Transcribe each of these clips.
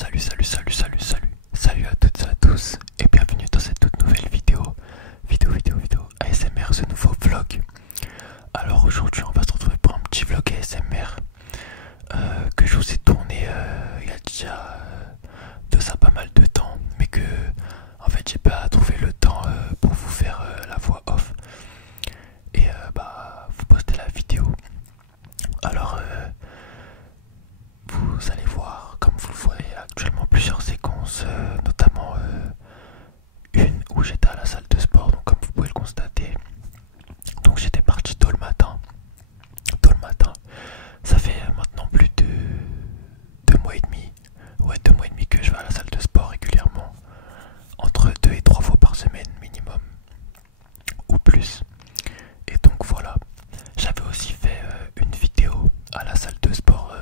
Salut à toutes et à tous et bienvenue dans cette toute nouvelle vidéo ASMR, ce nouveau vlog. Alors aujourd'hui on va se retrouver pour un petit vlog ASMR que je vous ai tourné il y a déjà de ça pas mal de temps, mais que en fait j'ai pas trouvé le temps pour vous faire la voix off et vous poster la vidéo. Alors vous allez voir, comme vous le voyez actuellement, plusieurs séquences, notamment une où j'étais à la salle de sport, donc comme vous pouvez le constater. Donc j'étais parti tôt le matin. Ça fait maintenant plus de 2 mois et demi. Ouais, 2 mois et demi que je vais à la salle de sport régulièrement. Entre 2 et 3 fois par semaine minimum. Ou plus. Et donc voilà. J'avais aussi fait une vidéo à la salle de sport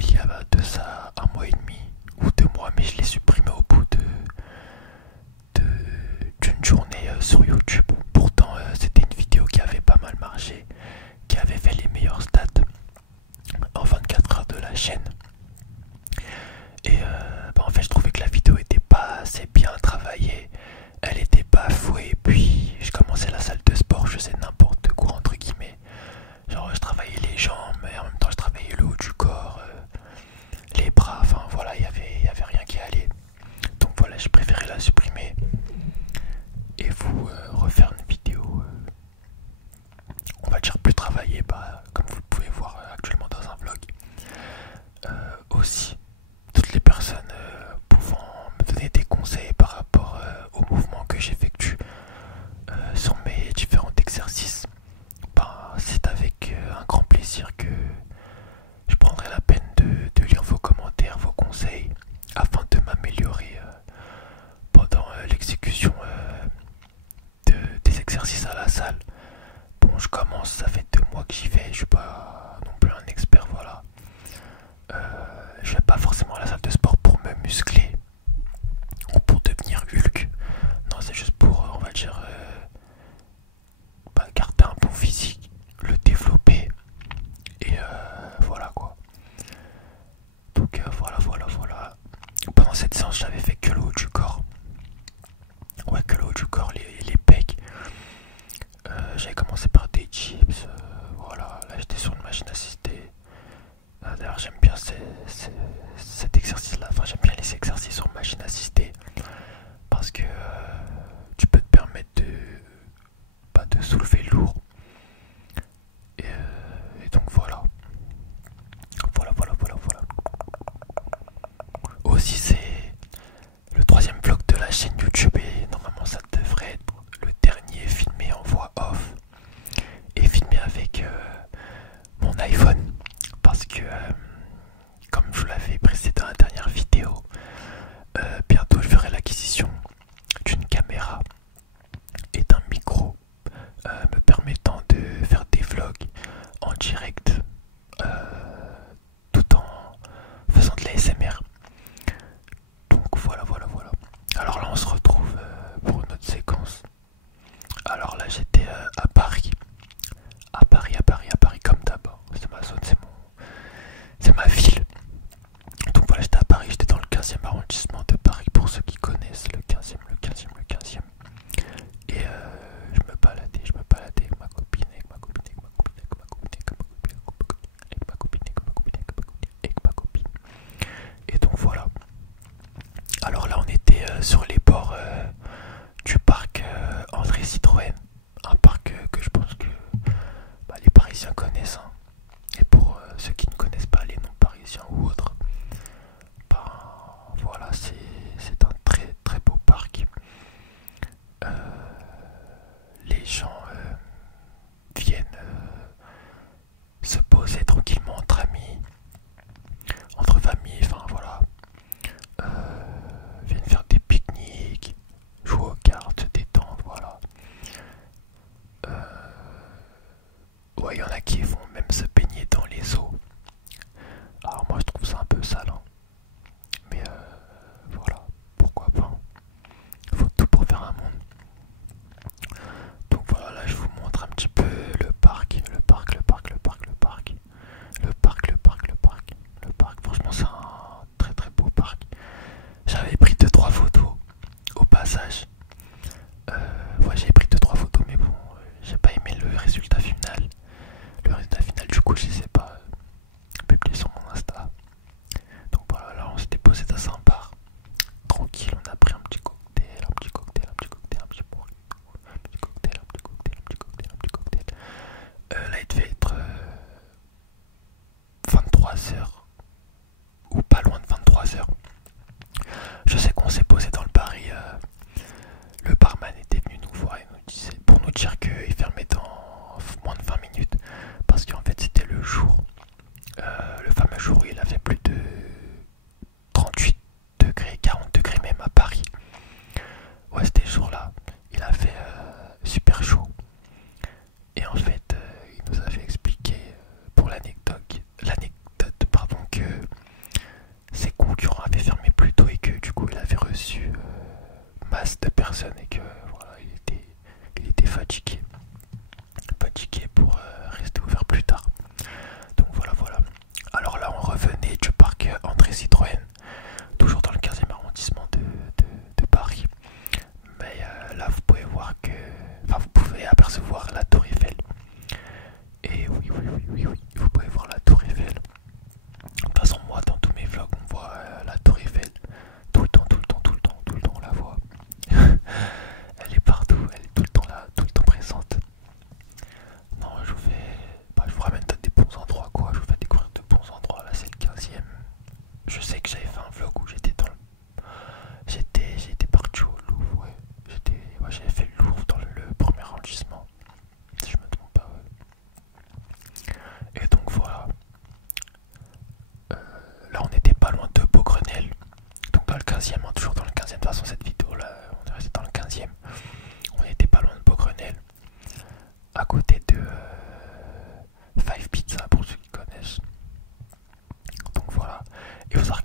il y a de ça 1 mois et demi ou 2 mois, mais je l'ai supprimé au bout d'une journée sur YouTube. Pourtant c'était une vidéo qui avait pas mal marché, qui avait fait les meilleurs stats en 24 heures de la chaîne. Et en fait je trouvais que la vidéo était pas assez bien travaillée, elle était bafouée, puis je commençais la salle de sport, je faisais n'importe quoi entre guillemets. Genre je travaillais les jambes et en même temps je travaillais le haut du corps, les bras, enfin voilà, il y avait rien qui allait. Donc voilà, j'ai préféré la supprimer et vous refaire une vidéo on va dire plus travaillée, comme vous le pouvez voir actuellement dans un vlog. Aussi toutes les personnes pouvant me donner des conseils par rapport au mouvement que j'effectue sur mes différents exercices, c'est avec un grand plaisir que je prendrai la peine de lire vos commentaires, vos conseils, afin de m'améliorer pendant l'exécution des exercices à la salle. Bon, je commence, ça fait 2 mois que j'y vais, je suis pas non plus un expert, voilà. Je vais pas forcément à la salle de sport pour me muscler ou pour devenir Hulk. Non, c'est juste pour, on va dire, garder un bon physique, le développer et voilà quoi. Donc voilà. Pendant cette séance, j'avais fait que le haut du corps. Ouais, que le haut du corps, les pecs. J'avais commencé par des chips. Voilà, là j'étais sur une machine assistée. D'ailleurs, j'aime bien cet exercice-là. Enfin, j'aime bien les exercices Il faut savoir